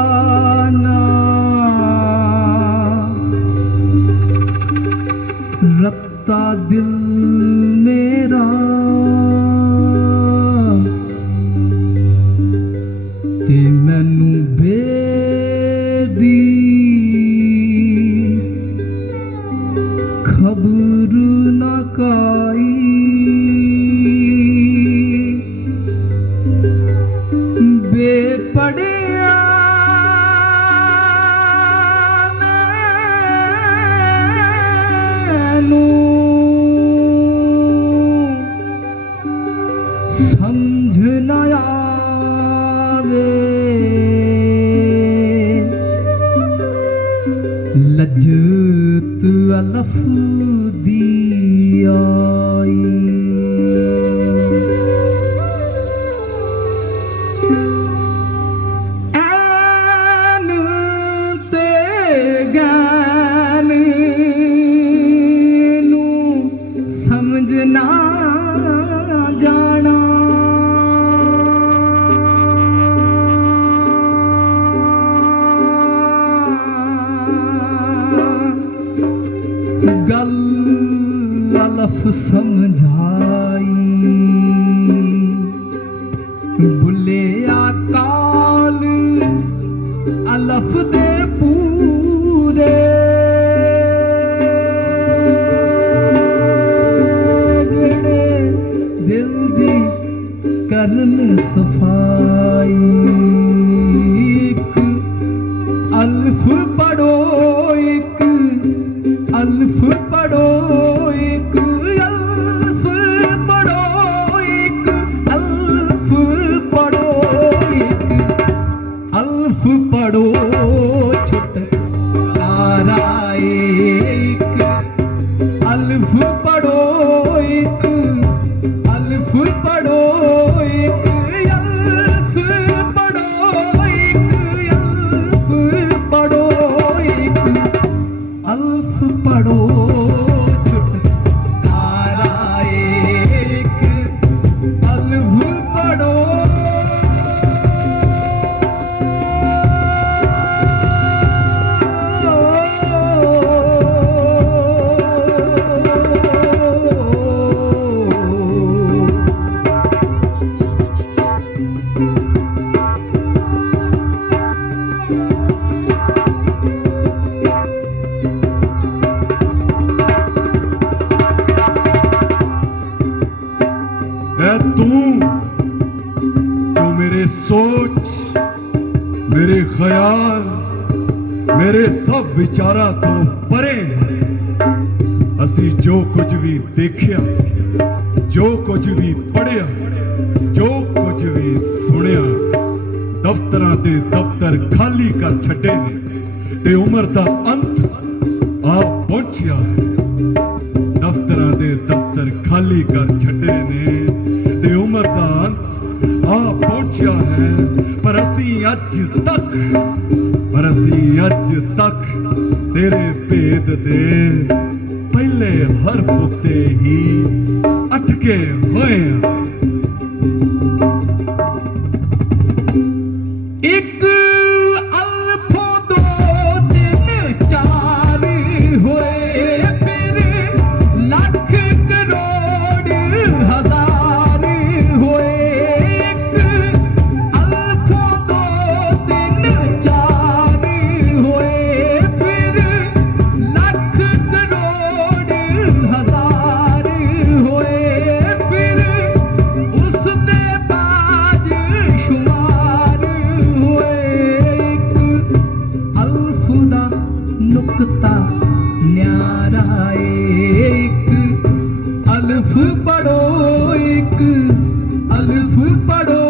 ਅਲਫਲਾਨਾ ਰੱਤਾ ਦਿਲ ਮੇਰਾ ਤੇ ਮੈਨੂੰ ਬੇਦੀ ਖਬਰ ਬੇਪੜਿਆ ਮੈਨੂੰ ਸਮਝ ਨਾ ਆਵੇ ਗੱਲ ਅਲਫ ਸਮਝਾਈ। ਬੁੱਲਿਆ ਕਾਲ ਅਲਫ ਦੇ ਪੂਰੇ। ਜਿਹੜੇ ਦਿਲ ਦੀ ਕਰਨ ਸਫ਼ਾਈ। ਇੱਕ ਅਲਫ ਪੜੋ ਇੱਕ ਅਲਫ ਅਲਫ ਪੜੋ ਛੁਟਕਾਰਾ ਇੱਕ ਅਲਫ ਪੜੋ ਇੱਕ ਅਲਫ ਪੜੋ ਇੱਕ ਅਲਫ ਪੜੋ ਇੱਕ ਅਲਫ ਪੜੋ ਇੱਕ ਅਲਫ ਪੜੋ ਤੂੰ, ਜੋ ਮੇਰੇ ਸੋਚ, ਮੇਰੇ ਖਿਆਲ, ਮੇਰੇ ਸਭ ਵਿਚਾਰਾਂ ਤੋਂ ਪਰੇ ਅਸੀਂ ਜੋ ਕੁਝ ਵੀ ਦੇਖਿਆ, ਜੋ ਕੁਝ ਵੀ ਪੜਿਆ ਜੋ ਕੁਝ ਵੀ ਸੁਣਿਆ, ਦਫ਼ਤਰਾਂ ਦੇ ਦਫ਼ਤਰ ਖਾਲੀ ਕਰ ਛੱਡੇ ਨੇ ਤੇ ਉਮਰ ਦਾ ਅੰਤ ਆਪ ਪਹੁੰਚਿਆ ਹੈ। ਦਫ਼ਤਰਾਂ ਦੇ ਦਫ਼ਤਰ ਖਾਲੀ ਕਰ ਛੱਡੇ ਨੇ ਅੰਤ ਪਹੁੰਚਿਆ ਹੈ, ਪਰ ਅਸੀਂ ਅੱਜ ਤੱਕ, ਪਰ ਅਸੀਂ ਅੱਜ ਤੱਕ ਤੇਰੇ ਭੇਦ ਦੇ ਪਹਿਲੇ ਹਰਫ ਉੱਤੇ ਹੀ ਅਟਕੇ ਹੋਏ ਹਾਂ। ਨੁਕਤਾ ਨਿਆਰਾ ਇੱਕ ਅਲਫ ਪੜੋ ਇੱਕ ਅਲਫ ਪੜੋ